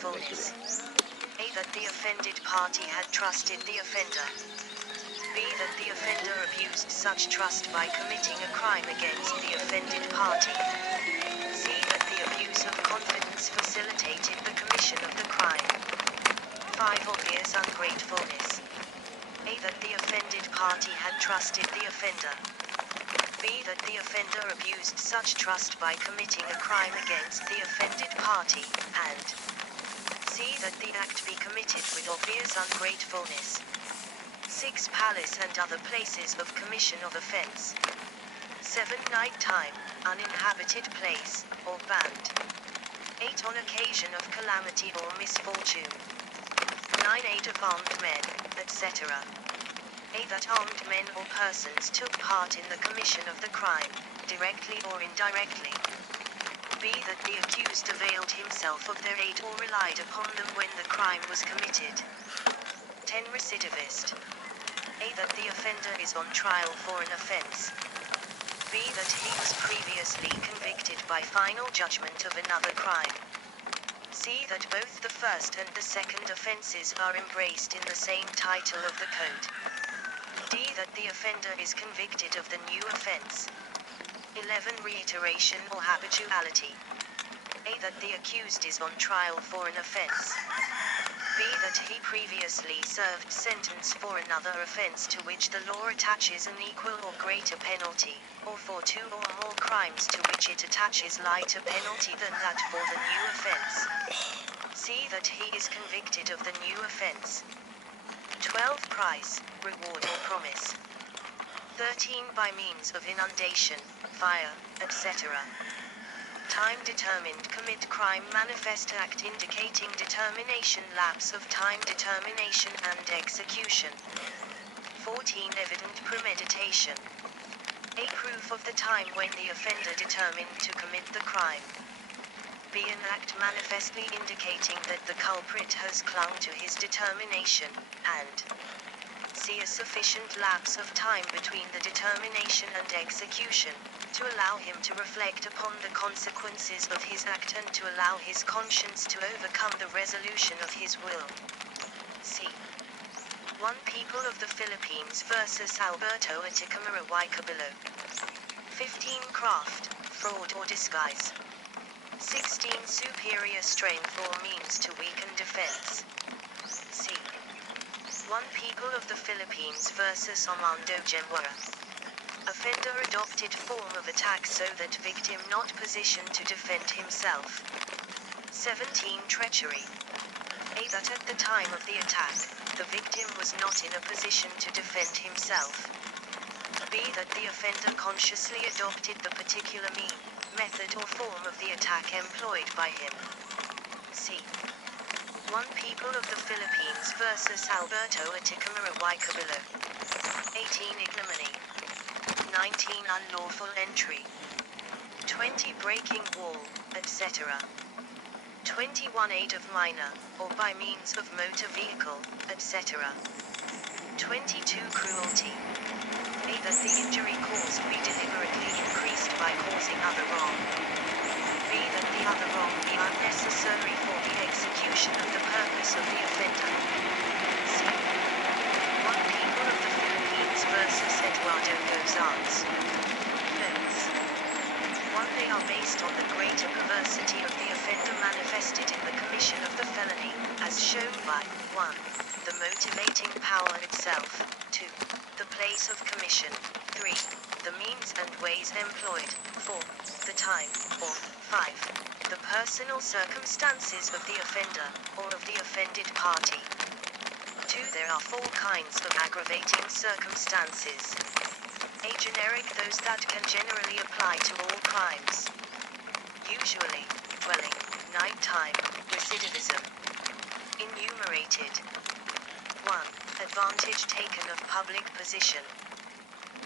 ungratefulness. A. That the offended party had trusted the offender. B. That the offender abused such trust by committing a crime against the offended party. C. That the abuse of confidence facilitated the commission of the crime. 5. Obvious ungratefulness. A. That the offended party had trusted the offender. B. That the offender abused such trust by committing a crime against the offended party, and C. That the act be committed with obvious ungratefulness. 6. Palace and other places of commission of offense. 7. Night time, uninhabited place, or band. 8. On occasion of calamity or misfortune. 9. Aid of armed men, etc. A. That armed men or persons took part in the commission of the crime, directly or indirectly. B. That the accused availed himself of their aid or relied upon them when the crime was committed. 10. Recidivist. A. That the offender is on trial for an offense. B. That he was previously convicted by final judgment of another crime. C. That both the first and the second offenses are embraced in the same title of the code. D. That the offender is convicted of the new offense. 11. Reiteration or habituality. A. That the accused is on trial for an offense. B. That he previously served sentence for another offense to which the law attaches an equal or greater penalty, or for 2 or more crimes to which it attaches lighter penalty than that for the new offense. C. That he is convicted of the new offense. 12. Price, reward or promise. 13. By means of inundation, fire, etc. Time determined commit crime manifest act indicating determination lapse of time determination and execution. 14. Evident premeditation. A. Proof of the time when the offender determined to commit the crime. B. An act manifestly indicating that the culprit has clung to his determination, and C. A sufficient lapse of time between the determination and execution, to allow him to reflect upon the consequences of his act and to allow his conscience to overcome the resolution of his will. C. 1. People of the Philippines vs. Alberto Aticamara y Cabello. 15. Craft, fraud or disguise. 16. Superior strength or means to weaken defense. C. 1. People of the Philippines vs. Armando Gemora. Offender adopted form of attack so that victim not positioned to defend himself. 17. Treachery. A. That at the time of the attack, the victim was not in a position to defend himself. B. That the offender consciously adopted the particular method or form of the attack employed by him. C. 1. People of the Philippines vs. Alberto Aticamara y Cabello. 18. Ignominy. 19. Unlawful entry. 20. Breaking wall, etc. 21. Aid of minor, or by means of motor vehicle, etc. 22. Cruelty. A. That the injury caused be deliberately increased by causing other wrong. B. That the other wrong be unnecessary for the execution of the purpose of the offender. C. 1. People of the Philippines vs. Eduardo Gozales. Offense. 1. They are based on the greater perversity of the offender manifested in the commission of the felony, as shown by 1. The motivating power itself, 2. The place of commission, 3. The means and ways employed, 4. The time, or 5. The personal circumstances of the offender, or of the offended party. 2. There are 4 kinds of aggravating circumstances. A. Generic, those that can generally apply to all crimes. Usually, dwelling, night time, recidivism. Enumerated. 1. Advantage taken of public position.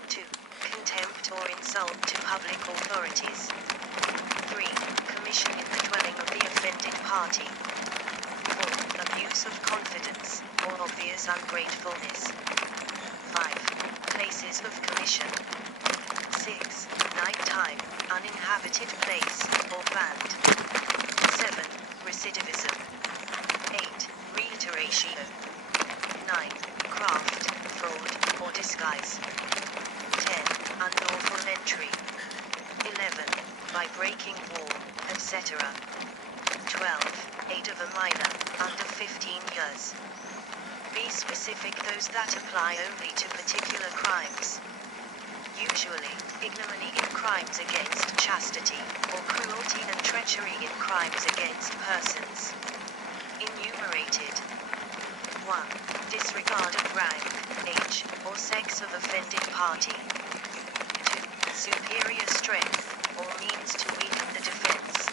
2. Contempt or insult to public authorities. 3. Commission in the dwelling of the offended party. 4. Abuse of confidence, or obvious ungratefulness. 5. Places of commission. 6. Night time, uninhabited place, or band. 7. Recidivism. ratio. 9. Craft, fraud, or disguise. 10. Unlawful entry. 11. By breaking wall, etc. 12. Aid of a minor, under 15 years. Be specific those that apply only to particular crimes. Usually, ignominy in crimes against chastity, or cruelty and treachery in crimes against persons. Enumerated. 1. Disregard of rank, age, or sex of offended party. 2. Superior strength, or means to weaken the defense.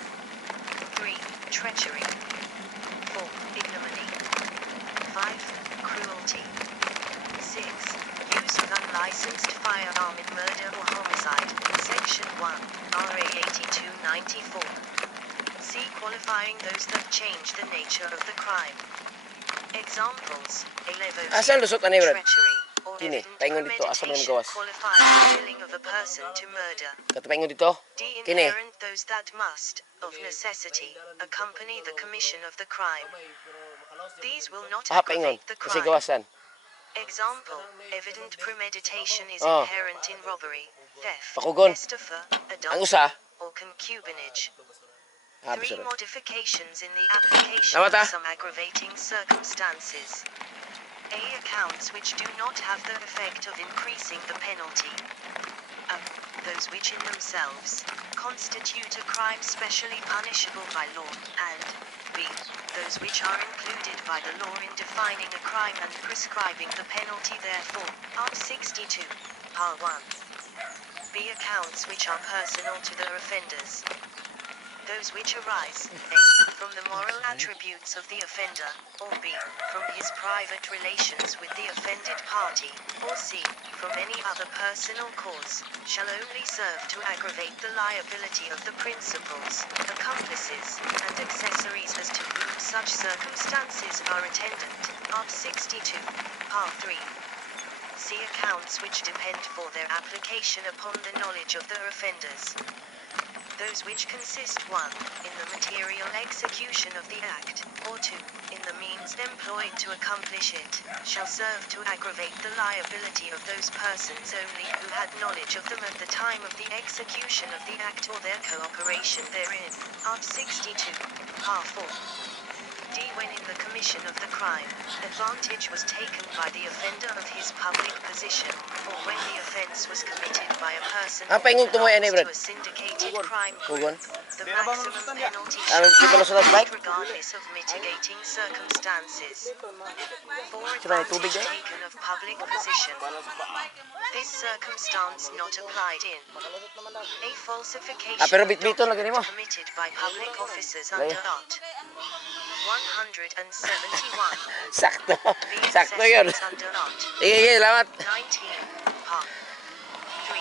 3. Treachery. 4. Ignominy. 5. Cruelty. 6. Use of unlicensed firearm in murder or homicide, Section 1, RA 8294. See qualifying those that change the nature of the crime. Examples, Asa lusot ani brad? treachery, or Kini, evident paingon dito, asa man premeditation gawas? qualifies the killing of a person to murder. Katapaingon dito. D. Kini. Inherent those that must, of necessity, accompany the commission of the crime. These will not Paingon. aggravate the Kasi crime. gawasan. Example, evident premeditation is Oh. inherent in robbery, theft, Cogon. estafa, Ang usa. adultery, or concubinage. Ah, 3 pasarap. modifications in the application Namat, of ah. some aggravating circumstances. A. Accounts which do not have the effect of increasing the penalty. Those which in themselves constitute a crime specially punishable by law, and B. Those which are included by the law in defining a crime and prescribing the penalty therefore. Art 62, Part 1. B. Accounts which are personal to the offenders. Those which arise, A. from the moral attributes of the offender, or B. from his private relations with the offended party, or C. from any other personal cause, shall only serve to aggravate the liability of the principals, accomplices, and accessories as to whom such circumstances are attendant. Art 62, Part 3. See accounts which depend for their application upon the knowledge of the offenders. Those which consist 1. in the material execution of the act, or 2. in the means employed to accomplish it, shall serve to aggravate the liability of those persons only who had knowledge of them at the time of the execution of the act or their cooperation therein. Art 62, Part 4. D. When in the commission of the crime, advantage was taken by the offender of his public position, or when the offense was committed by a person who Paingon tumoy ani belongs brad? to a syndicated crime Cogon. group, the maximum penalty Ano, shall di ba lusot ang bike? be regardless of mitigating circumstances. For Sira may tubig advantage eh? taken of public position. This circumstance not applied in a falsification pero of bit-biton lagi nimo. document committed by public officers Lagi. under Art 171. Sakto. The Sakto yun. assessments under Art Sige, salamat. 19, Part 3.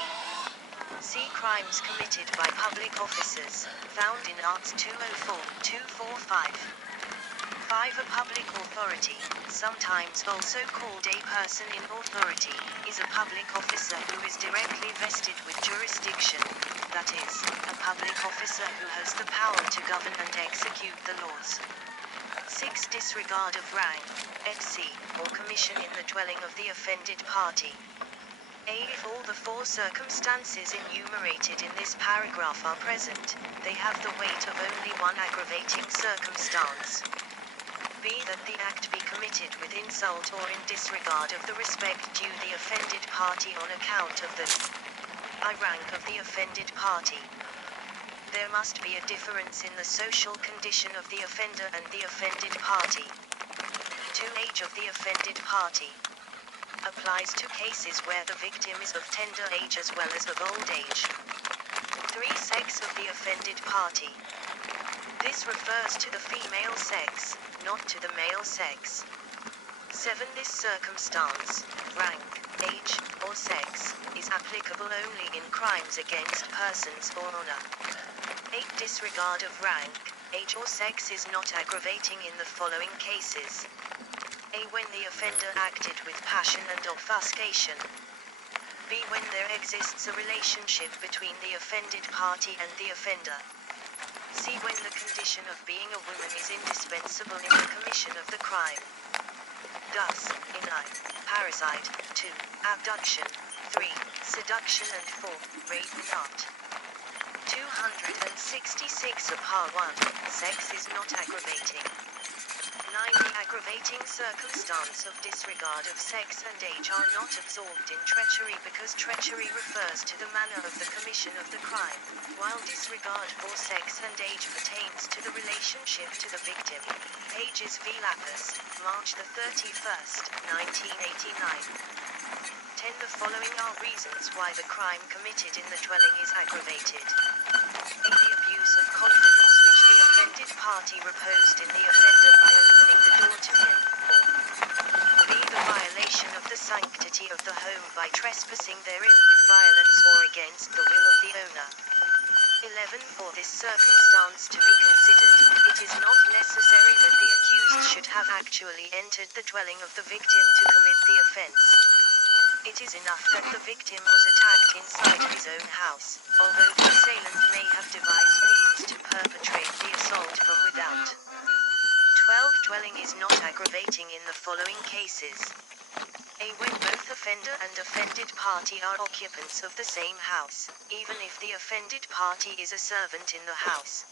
See crimes committed by public officers, found in Arts 204, 245. 5. A public authority, sometimes also called a person in authority, is a public officer who is directly vested with jurisdiction, that is, a public officer who has the power to govern and execute the laws. 6. Disregard of rank, etc., or commission in the dwelling of the offended party. A. If all the 4 circumstances enumerated in this paragraph are present, they have the weight of only one aggravating circumstance. B. That the act be committed with insult or in disregard of the respect due the offended party on account of the rank of the offended party. There must be a difference in the social condition of the offender and the offended party. 2. Age of the offended party applies to cases where the victim is of tender age as well as of old age. 3. Sex of the offended party. This refers to the female sex, not to the male sex. 7. This circumstance, rank, age, or sex, is applicable only in crimes against persons or honor. 8. Disregard of rank, age or sex is not aggravating in the following cases. A. When the offender acted with passion and obfuscation. B. When there exists a relationship between the offended party and the offender. C. When the condition of being a woman is indispensable in the commission of the crime. Gus, Inai, parasite, 2, abduction, 3, seduction and 4, rape not. 266 of Part 1, sex is not aggravating. 9. The aggravating circumstance of disregard of sex and age are not absorbed in treachery because treachery refers to the manner of the commission of the crime, while disregard for sex and age pertains to the relationship to the victim. Pages v. Lapis, March 31st, 1989. 10. The following are reasons why the crime committed in the dwelling is aggravated. A. The abuse of confidence which the offended party reposed in the offender by opening the door to him, or B. The violation of the sanctity of the home by trespassing therein with violence or against the will of the owner. 11. For this circumstance to be considered, it is not necessary that the accused should have actually entered the dwelling of the victim to commit the offense. It is enough that the victim was attacked inside his own house, although the assailant may have devised means to perpetrate the assault from without. 12. Dwelling is not aggravating in the following cases. A. When both offender and offended party are occupants of the same house, even if the offended party is a servant in the house.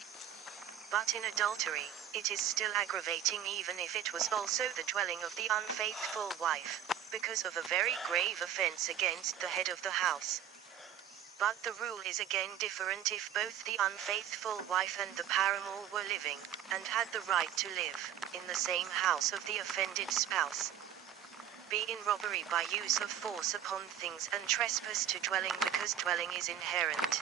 But in adultery, it is still aggravating even if it was also the dwelling of the unfaithful wife, because of a very grave offense against the head of the house. But the rule is again different if both the unfaithful wife and the paramour were living, and had the right to live, in the same house of the offended spouse. B. In robbery by use of force upon things and trespass to dwelling because dwelling is inherent.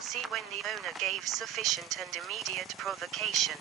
C. When the owner gave sufficient and immediate provocation,